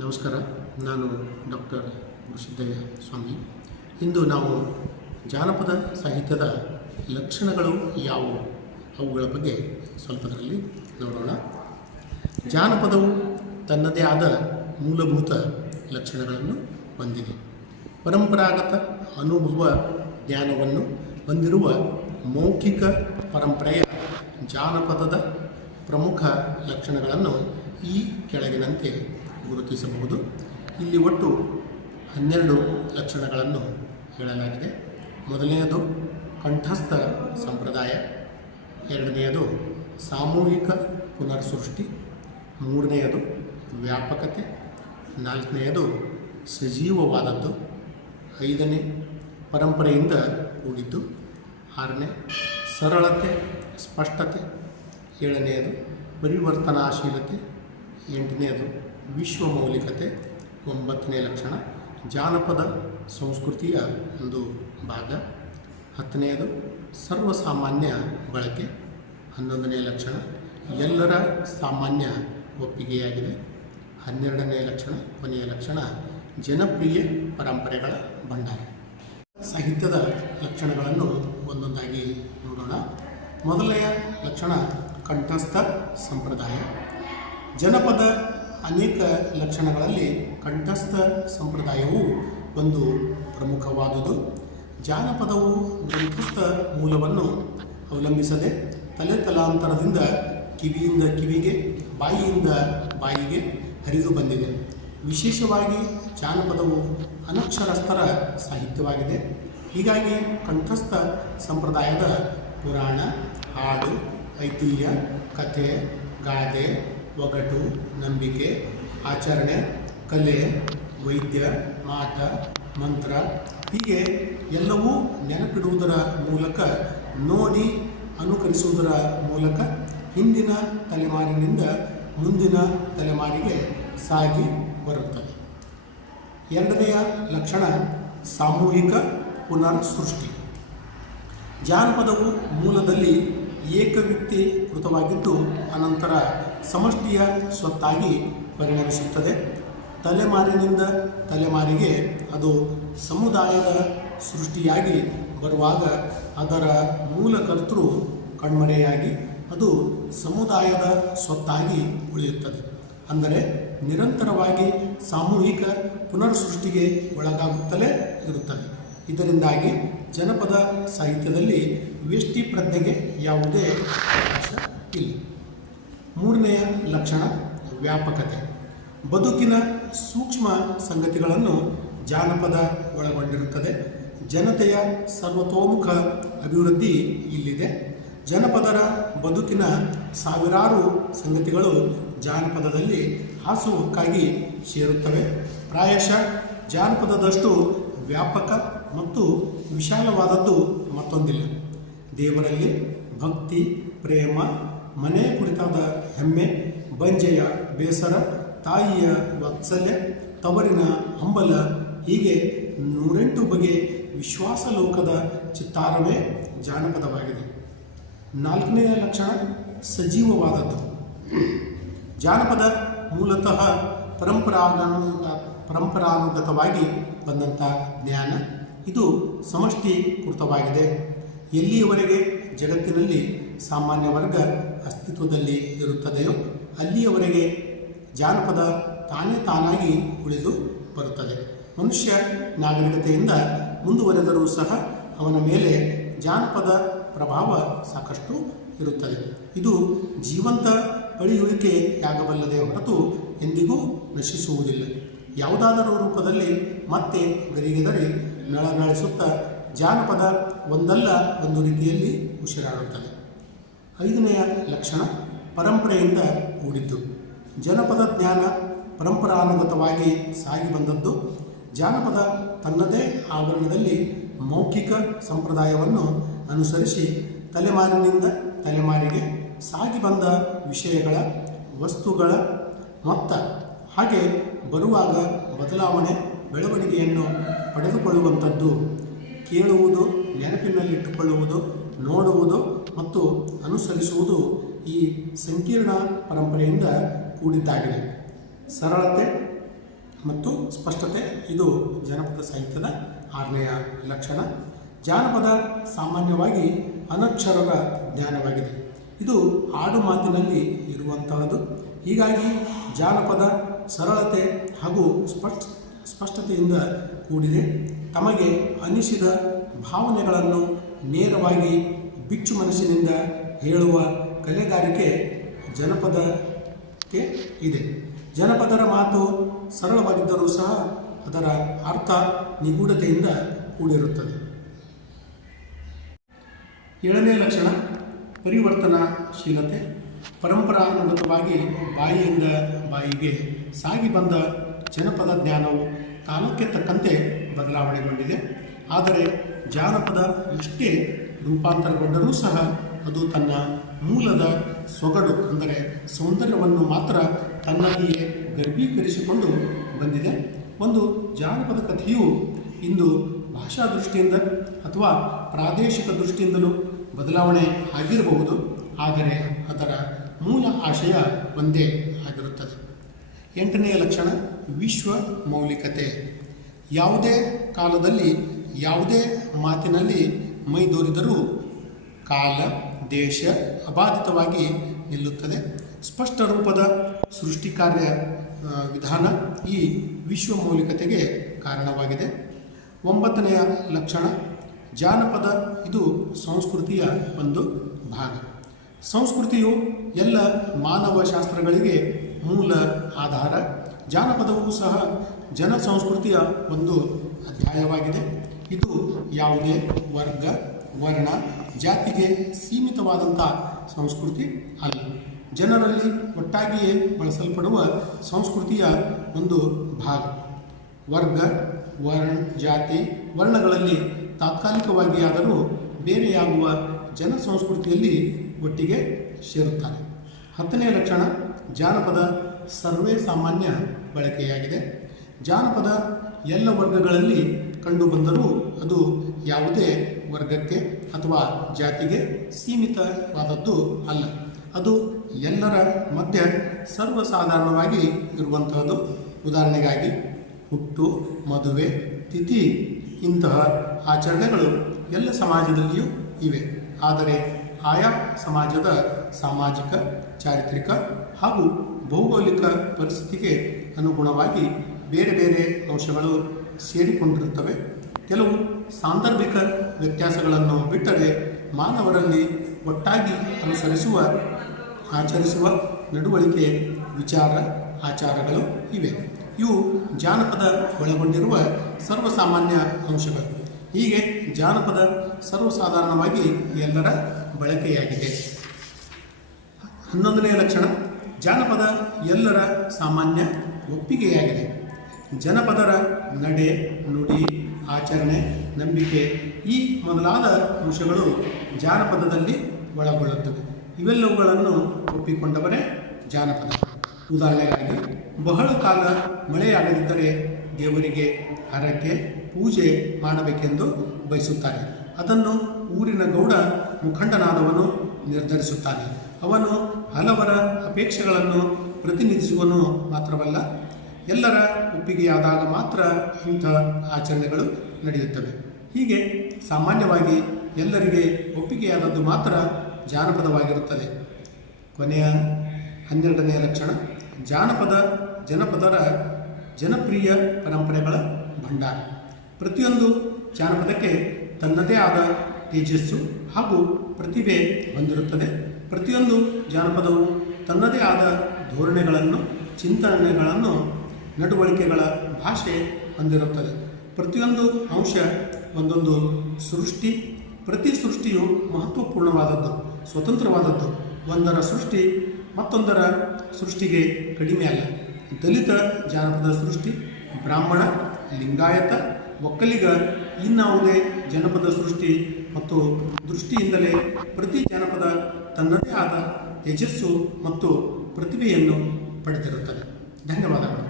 ನಮಸ್ಕಾರ, ನಾನು ಡಾಕ್ಟರ್ ಗುರುಸಿದ್ದಯ್ಯ ಸ್ವಾಮಿ. ಇಂದು ನಾವು ಜಾನಪದ ಸಾಹಿತ್ಯದ ಲಕ್ಷಣಗಳು ಯಾವುವು? ಅವುಗಳ ಬಗ್ಗೆ ಸ್ವಲ್ಪದರಲ್ಲಿ ನೋಡೋಣ. ಜಾನಪದವು ತನ್ನದೇ ಆದ ಮೂಲಭೂತ ಲಕ್ಷಣಗಳನ್ನು ಹೊಂದಿದೆ. ಪರಂಪರಾಗತ ಅನುಭವ ಜ್ಞಾನವನ್ನು ಹೊಂದಿರುವ ಮೌಖಿಕ ಪರಂಪರೆಯ ಜಾನಪದದ ಪ್ರಮುಖ ಲಕ್ಷಣಗಳನ್ನು ಈ ಕೆಳಗಿನಂತೆ ಗುರುತಿಸಬಹುದು. ಇಲ್ಲಿ ಒಟ್ಟು ಹನ್ನೆರಡು ಲಕ್ಷಣಗಳನ್ನು ಹೇಳಲಾಗಿದೆ. ಮೊದಲನೆಯದು ಕಂಠಸ್ಥ ಸಂಪ್ರದಾಯ, ಎರಡನೆಯದು ಸಾಮೂಹಿಕ ಪುನರ್ಸೃಷ್ಟಿ, ಮೂರನೆಯದು ವ್ಯಾಪಕತೆ, ನಾಲ್ಕನೆಯದು ಸಜೀವವಾದದ್ದು, ಐದನೇ ಪರಂಪರೆಯಿಂದ ಕೂಡಿದ್ದು, ಆರನೇ ಸರಳತೆ, ಸ್ಪಷ್ಟತೆ, ಏಳನೆಯದು ಪರಿವರ್ತನಾಶೀಲತೆ, ಎಂಟನೆಯದು ವಿಶ್ವ ಮೌಲಿಕತೆ ಒಂಬತ್ತನೇ ಲಕ್ಷಣ, ಜಾನಪದ ಸಂಸ್ಕೃತಿಯ ಒಂದು ಭಾಗ. ಹತ್ತನೆಯದು, ಸರ್ವಸಾಮಾನ್ಯ ಬಳಕೆ. ಹನ್ನೊಂದನೇ ಲಕ್ಷಣ, ಎಲ್ಲರ ಸಾಮಾನ್ಯ ಒಪ್ಪಿಗೆಯಾಗಿದೆ. ಹನ್ನೆರಡನೇ ಲಕ್ಷಣ, ಕೊನೆಯ ಲಕ್ಷಣ, ಜನಪ್ರಿಯ ಪರಂಪರೆಗಳ ಭಂಡಾರ. ಸಾಹಿತ್ಯದ ಲಕ್ಷಣಗಳನ್ನು ಒಂದೊಂದಾಗಿ ನೋಡೋಣ. ಮೊದಲನೆಯ ಲಕ್ಷಣ, ಕಂಠಸ್ಥ ಸಂಪ್ರದಾಯ. ಜನಪದ ಅನೇಕ ಲಕ್ಷಣಗಳಲ್ಲಿ ಕಂಠಸ್ಥ ಸಂಪ್ರದಾಯವು ಒಂದು ಪ್ರಮುಖವಾದುದು. ಜಾನಪದವು ಗ್ರಂಥಸ್ಥ ಮೂಲವನ್ನು ಅವಲಂಬಿಸದೆ ತಲೆ ತಲಾಂತರದಿಂದ ಕಿವಿಯಿಂದ ಕಿವಿಗೆ, ಬಾಯಿಯಿಂದ ಬಾಯಿಗೆ ಹರಿದು ಬಂದಿದೆ. ವಿಶೇಷವಾಗಿ ಜಾನಪದವು ಅನಕ್ಷರಸ್ಥರ ಸಾಹಿತ್ಯವಾಗಿದೆ. ಹೀಗಾಗಿ ಕಂಠಸ್ಥ ಸಂಪ್ರದಾಯದ ಪುರಾಣ, ಹಾಡು, ಐತಿಹ್ಯ, ಕಥೆ, ಗಾದೆ ಒಗಟು, ನಂಬಿಕೆ, ಆಚರಣೆ, ಕಲೆ, ವೈದ್ಯ ಮಾಟ ಮಂತ್ರ ಹೀಗೆ ಎಲ್ಲವೂ ನೆನಪಿಡುವುದರ ಮೂಲಕ, ನೋಡಿ ಅನುಕರಿಸುವುದರ ಮೂಲಕ ಹಿಂದಿನ ತಲೆಮಾರಿನಿಂದ ಮುಂದಿನ ತಲೆಮಾರಿಗೆ ಸಾಗಿ ಬರುತ್ತದೆ. ಎರಡನೆಯ ಲಕ್ಷಣ ಸಾಮೂಹಿಕ ಪುನರ್ ಸೃಷ್ಟಿ ಜಾನಪದವು ಮೂಲದಲ್ಲಿ ಏಕವ್ಯಕ್ತಿ ಕೃತವಾಗಿದ್ದು ಅನಂತರ ಸಮಷ್ಟಿಯ ಸ್ವತ್ತಾಗಿ ಪರಿಣಮಿಸುತ್ತದೆ. ತಲೆಮಾರಿನಿಂದ ತಲೆಮಾರಿಗೆ ಅದು ಸಮುದಾಯದ ಸೃಷ್ಟಿಯಾಗಿ ಬರುವಾಗ ಅದರ ಮೂಲಕರ್ತೃ ಕಣ್ಮರೆಯಾಗಿ ಅದು ಸಮುದಾಯದ ಸ್ವತ್ತಾಗಿ ಉಳಿಯುತ್ತದೆ. ಅಂದರೆ ನಿರಂತರವಾಗಿ ಸಾಮೂಹಿಕ ಪುನರ್ಸೃಷ್ಟಿಗೆ ಒಳಗಾಗುತ್ತಲೇ ಇರುತ್ತದೆ. ಇದರಿಂದಾಗಿ ಜನಪದ ಸಾಹಿತ್ಯದಲ್ಲಿ ವ್ಯಷ್ಟಿ ಪ್ರಜ್ಞೆಗೆ ಯಾವುದೇ ಅವಕಾಶ ಇಲ್ಲ. ಮೂರನೆಯ ಲಕ್ಷಣ ವ್ಯಾಪಕತೆ. ಬದುಕಿನ ಸೂಕ್ಷ್ಮ ಸಂಗತಿಗಳನ್ನು ಜಾನಪದ ಒಳಗೊಂಡಿರುತ್ತದೆ. ಜನತೆಯ ಸರ್ವತೋಮುಖ ಅಭಿವೃದ್ಧಿ ಇಲ್ಲಿದೆ. ಜನಪದರ ಬದುಕಿನ ಸಾವಿರಾರು ಸಂಗತಿಗಳು ಜಾನಪದದಲ್ಲಿ ಹಾಸುಹೊಕ್ಕಾಗಿ ಸೇರುತ್ತವೆ. ಪ್ರಾಯಶಃ ಜಾನಪದದಷ್ಟು ವ್ಯಾಪಕ ಮತ್ತು ವಿಶಾಲವಾದದ್ದು ಮತ್ತೊಂದಿಲ್ಲ. ದೇವರಲ್ಲಿ ಭಕ್ತಿ, ಪ್ರೇಮ, ಮನೆ ಕುರಿತಾದ ಹೆಮ್ಮೆ, ಬಂಜೆಯ ಬೇಸರ, ತಾಯಿಯ ವಾತ್ಸಲ್ಯ, ತವರಿನ ಹಂಬಲ, ಹೀಗೆ ನೂರೆಂಟು ಬಗೆ ವಿಶ್ವಾಸ ಲೋಕದ ಚಿತ್ತಾರವೇ ಜಾನಪದವಾಗಿದೆ. ನಾಲ್ಕನೆಯ ಲಕ್ಷಣ ಸಜೀವವಾದದ್ದು. ಜಾನಪದ ಮೂಲತಃ ಪರಂಪರಾನು ಪರಂಪರಾನುಗತವಾಗಿ ಬಂದಂಥ ಜ್ಞಾನ. ಇದು ಸಮಷ್ಟಿಕೃತವಾಗಿದೆ ಎಲ್ಲಿಯವರೆಗೆ ಜಗತ್ತಿನಲ್ಲಿ ಸಾಮಾನ್ಯ ವರ್ಗ ಅಸ್ತಿತ್ವದಲ್ಲಿ ಇರುತ್ತದೆಯೋ ಅಲ್ಲಿಯವರೆಗೆ ಜಾನಪದ ತಾನೇ ತಾನಾಗಿ ಉಳಿದು ಬರುತ್ತದೆ. ಮನುಷ್ಯ ನಾಗರಿಕತೆಯಿಂದ ಮುಂದುವರೆದರೂ ಸಹ ಅವನ ಮೇಲೆ ಜಾನಪದ ಪ್ರಭಾವ ಸಾಕಷ್ಟು ಇರುತ್ತದೆ. ಇದು ಜೀವಂತ ಅಳಿಯುಳಿಕೆಯಾಗಬಲ್ಲದೆ ಹೊರತು ಎಂದಿಗೂ ನಶಿಸುವುದಿಲ್ಲ. ಯಾವುದಾದರೂ ರೂಪದಲ್ಲಿ ಮತ್ತೆ ಗರಿಗೆದರಿ ನಳನಳಿಸುತ್ತಾ ಜಾನಪದ ಒಂದಲ್ಲ ಒಂದು ರೀತಿಯಲ್ಲಿ ಉಸಿರಾಡುತ್ತದೆ. ಐದನೆಯ ಲಕ್ಷಣ ಪರಂಪರೆಯಿಂದ ಕೂಡಿದ್ದು. ಜನಪದ ಜ್ಞಾನ ಪರಂಪರಾನುಗತವಾಗಿ ಸಾಗಿ ಬಂದದ್ದು. ಜಾನಪದ ತನ್ನದೇ ಆವರಣದಲ್ಲಿ ಮೌಖಿಕ ಸಂಪ್ರದಾಯವನ್ನು ಅನುಸರಿಸಿ ತಲೆಮಾರಿನಿಂದ ತಲೆಮಾರಿಗೆ ಸಾಗಿ ಬಂದ ವಿಷಯಗಳ ವಸ್ತುಗಳ ಮೊತ್ತ ಹಾಗೆ ಬರುವಾಗ ಬದಲಾವಣೆ, ಬೆಳವಣಿಗೆಯನ್ನು ಪಡೆದುಕೊಳ್ಳುವಂಥದ್ದು. ಕೇಳುವುದು ನೆನಪಿನಲ್ಲಿಟ್ಟುಕೊಳ್ಳುವುದು ನೋಡುವುದು ಮತ್ತು ಅನುಸರಿಸುವುದು ಈ ಸಂಕೀರ್ಣ ಪರಂಪರೆಯಿಂದ ಕೂಡಿದ್ದಾಗಿದೆ. ಸರಳತೆ ಮತ್ತು ಸ್ಪಷ್ಟತೆ, ಇದು ಜಾನಪದ ಸಾಹಿತ್ಯದ ಆರನೆಯ ಲಕ್ಷಣ. ಜಾನಪದ ಸಾಮಾನ್ಯವಾಗಿ ಅನಕ್ಷರರ ಜ್ಞಾನವಾಗಿದೆ. ಇದು ಆಡು ಮಾತಿನಲ್ಲಿ ಇರುವಂತಹದ್ದು. ಹೀಗಾಗಿ ಜಾನಪದ ಸರಳತೆ ಹಾಗೂ ಸ್ಪಷ್ಟ, ಸ್ಪಷ್ಟತೆಯಿಂದ ಕೂಡಿದೆ. ತಮಗೆ ಅನಿಸಿದ ಭಾವನೆಗಳನ್ನು ನೇರವಾಗಿ ಬಿಚ್ಚು ಮನಸ್ಸಿನಿಂದ ಹೇಳುವ ಕಲೆಗಾರಿಕೆ ಜನಪದಕ್ಕೆ ಇದೆ. ಜನಪದರ ಮಾತು ಸರಳವಾಗಿದ್ದರೂ ಸಹ ಅದರ ಅರ್ಥ ನಿಗೂಢತೆಯಿಂದ ಕೂಡಿರುತ್ತದೆ. ಏಳನೇ ಲಕ್ಷಣ, ಪರಿವರ್ತನಾಶೀಲತೆ. ಪರಂಪರಾನುಗತವಾಗಿ ಬಾಯಿಯಿಂದ ಬಾಯಿಗೆ ಸಾಗಿ ಬಂದ ಜನಪದ ಜ್ಞಾನವು ಕಾಲಕ್ಕೆ ತಕ್ಕಂತೆ ಬದಲಾವಣೆಗೊಂಡಿದೆ. ಆದರೆ ಜಾನಪದ ಎಷ್ಟೇ ರೂಪಾಂತರಗೊಂಡರೂ ಸಹ ಅದು ತನ್ನ ಮೂಲದ ಸೊಗಡು, ಅಂದರೆ ಸೌಂದರ್ಯವನ್ನು ಮಾತ್ರ ತನ್ನಲ್ಲಿಯೇ ಗರ್ಭೀಕರಿಸಿಕೊಂಡು ಬಂದಿದೆ. ಒಂದು ಜಾನಪದ ಕಥೆಯು ಇಂದು ಭಾಷಾ ದೃಷ್ಟಿಯಿಂದ ಅಥವಾ ಪ್ರಾದೇಶಿಕ ದೃಷ್ಟಿಯಿಂದಲೂ ಬದಲಾವಣೆ ಆಗಿರಬಹುದು. ಆದರೆ ಅದರ ಮೂಲ ಆಶಯ ಒಂದೇ ಆಗಿರುತ್ತದೆ. ಎಂಟನೆಯ ಲಕ್ಷಣ, ವಿಶ್ವ ಮೌಲಿಕತೆ. ಯಾವುದೇ ಕಾಲದಲ್ಲಿ, ಯಾವುದೇ ಮಾತಿನಲ್ಲಿ ಮೈದೋರಿದರೂ ಕಾಲ, ದೇಶ ಅಬಾಧಿತವಾಗಿ ನಿಲ್ಲುತ್ತದೆ. ಸ್ಪಷ್ಟ ರೂಪದ ಸೃಷ್ಟಿ ಕಾರ್ಯ ವಿಧಾನ ಈ ವಿಶ್ವ ಮೌಲಿಕತೆಗೆ ಕಾರಣವಾಗಿದೆ. ಒಂಬತ್ತನೆಯ ಲಕ್ಷಣ, ಜಾನಪದ ಇದು ಸಂಸ್ಕೃತಿಯ ಒಂದು ಭಾಗ. ಸಂಸ್ಕೃತಿಯು ಎಲ್ಲ ಮಾನವ ಶಾಸ್ತ್ರಗಳಿಗೆ ಮೂಲ ಆಧಾರ. ಜಾನಪದವೂ ಸಹ ಜನ ಸಂಸ್ಕೃತಿಯ ಒಂದು ಅಧ್ಯಾಯವಾಗಿದೆ. ಇದು ಯಾವುದೇ ವರ್ಗ, ವರ್ಣ, ಜಾತಿಗೆ ಸೀಮಿತವಾದಂಥ ಸಂಸ್ಕೃತಿ ಅಲ್ಲ. ಜನರಲ್ಲಿ ಒಟ್ಟಾಗಿಯೇ ಬಳಸಲ್ಪಡುವ ಸಂಸ್ಕೃತಿಯ ಒಂದು ಭಾಗ. ವರ್ಗ, ವರ್ಣ, ಜಾತಿ, ವರ್ಣಗಳಲ್ಲಿ ತಾತ್ಕಾಲಿಕವಾಗಿ ಆದರೂ ಬೇರೆಯಾಗುವ ಜನ ಸಂಸ್ಕೃತಿಯಲ್ಲಿ ಒಟ್ಟಿಗೆ ಸೇರುತ್ತಾರೆ. ಹತ್ತನೇ ಲಕ್ಷಣ, ಜಾನಪದ ಸರ್ವೇ ಸಾಮಾನ್ಯ ಬಳಕೆಯಾಗಿದೆ. ಜಾನಪದ ಎಲ್ಲ ವರ್ಗಗಳಲ್ಲಿ ಕಂಡುಬಂದರೂ ಅದು ಯಾವುದೇ ವರ್ಗಕ್ಕೆ ಅಥವಾ ಜಾತಿಗೆ ಸೀಮಿತವಾದದ್ದು ಅಲ್ಲ. ಅದು ಎಲ್ಲರ ಮಧ್ಯೆ ಸರ್ವಸಾಧಾರಣವಾಗಿ ಇರುವಂತಹದ್ದು. ಉದಾಹರಣೆಗಾಗಿ ಹುಟ್ಟು, ಮದುವೆ, ತಿಥಿ ಇಂತಹ ಆಚರಣೆಗಳು ಎಲ್ಲ ಸಮಾಜದಲ್ಲಿಯೂ ಇವೆ. ಆದರೆ ಆಯಾ ಸಮಾಜದ ಸಾಮಾಜಿಕ, ಚಾರಿತ್ರಿಕ ಹಾಗೂ ಭೌಗೋಳಿಕ ಪರಿಸ್ಥಿತಿಗೆ ಅನುಗುಣವಾಗಿ ಬೇರೆ ಬೇರೆ ಅಂಶಗಳು ಸೇರಿಕೊಂಡಿರುತ್ತವೆ. ಕೆಲವು ಸಾಂದರ್ಭಿಕ ವ್ಯತ್ಯಾಸಗಳನ್ನು ಬಿಟ್ಟರೆ ಮಾನವರಲ್ಲಿ ಒಟ್ಟಾಗಿ ಅನುಸರಿಸುವ, ಆಚರಿಸುವ ನಡವಳಿಕೆ, ವಿಚಾರ, ಆಚಾರಗಳು ಇವೆ. ಇವು ಜಾನಪದ ಒಳಗೊಂಡಿರುವ ಸರ್ವಸಾಮಾನ್ಯ ಅಂಶಗಳು. ಹೀಗೆ ಜಾನಪದ ಸರ್ವಸಾಧಾರಣವಾಗಿ ಎಲ್ಲರ ಬಳಕೆಯಾಗಿದೆ. ಹನ್ನೊಂದನೆಯ ಲಕ್ಷಣ, ಜಾನಪದ ಎಲ್ಲರ ಸಾಮಾನ್ಯ ಒಪ್ಪಿಗೆಯಾಗಿದೆ. ಜನಪದರ ನಡೆ, ನುಡಿ, ಆಚರಣೆ, ನಂಬಿಕೆ ಈ ಮೊದಲಾದ ಅಂಶಗಳು ಜಾನಪದದಲ್ಲಿ ಒಳಗೊಳ್ಳುತ್ತವೆ. ಇವೆಲ್ಲವುಗಳನ್ನು ಒಪ್ಪಿಕೊಂಡವರೇ ಜಾನಪದ. ಉದಾಹರಣೆಗಾಗಿ, ಬಹಳ ಕಾಲ ಮಳೆಯಾಗದಿದ್ದರೆ ದೇವರಿಗೆ ಹರಕೆ, ಪೂಜೆ ಮಾಡಬೇಕೆಂದು ಬಯಸುತ್ತಾರೆ. ಅದನ್ನು ಊರಿನ ಗೌಡ ಮುಖಂಡನಾದವನು ನಿರ್ಧರಿಸುತ್ತಾನೆ. ಅವನು ಹಲವರ ಅಪೇಕ್ಷೆಗಳನ್ನು ಪ್ರತಿನಿಧಿಸುವನು ಮಾತ್ರವಲ್ಲ ಎಲ್ಲರ ಒಪ್ಪಿಗೆಯಾದಾಗ ಮಾತ್ರ ಇಂಥ ಆಚರಣೆಗಳು ನಡೆಯುತ್ತವೆ. ಹೀಗೆ ಸಾಮಾನ್ಯವಾಗಿ ಎಲ್ಲರಿಗೆ ಒಪ್ಪಿಗೆಯಾದದ್ದು ಮಾತ್ರ ಜಾನಪದವಾಗಿರುತ್ತದೆ. ಕೊನೆಯ ಹನ್ನೆರಡನೆಯ ಲಕ್ಷಣ, ಜಾನಪದ ಜನಪದರ ಜನಪ್ರಿಯ ಪರಂಪರೆಗಳ ಭಂಡಾರ. ಪ್ರತಿಯೊಂದು ಜಾನಪದಕ್ಕೆ ತನ್ನದೇ ಆದ ತೇಜಸ್ಸು ಹಾಗೂ ಪ್ರತಿಭೆ ಹೊಂದಿರುತ್ತದೆ. ಪ್ರತಿಯೊಂದು ಜಾನಪದವು ತನ್ನದೇ ಆದ ಧೋರಣೆಗಳನ್ನು, ಚಿಂತನೆಗಳನ್ನು ನಡವಳಿಕೆಗಳ ಭಾಷೆ ಹೊಂದಿರುತ್ತದೆ. ಪ್ರತಿಯೊಂದು ಅಂಶ ಒಂದೊಂದು ಸೃಷ್ಟಿ, ಪ್ರತಿ ಸೃಷ್ಟಿಯು ಮಹತ್ವಪೂರ್ಣವಾದದ್ದು, ಸ್ವತಂತ್ರವಾದದ್ದು. ಒಂದರ ಸೃಷ್ಟಿ ಮತ್ತೊಂದರ ಸೃಷ್ಟಿಗೆ ಕಡಿಮೆ ಅಲ್ಲ. ದಲಿತ ಜಾನಪದ ಸೃಷ್ಟಿ, ಬ್ರಾಹ್ಮಣ, ಲಿಂಗಾಯತ, ಒಕ್ಕಲಿಗ, ಇನ್ನಾವುದೇ ಜನಪದ ಸೃಷ್ಟಿ ಮತ್ತು ದೃಷ್ಟಿಯಿಂದಲೇ ಪ್ರತಿ ಜನಪದ ತನ್ನದೇ ಆದ ತೇಜಸ್ಸು ಮತ್ತು ಪ್ರತಿಭೆಯನ್ನು ಪಡೆದಿರುತ್ತದೆ. ಧನ್ಯವಾದಗಳು.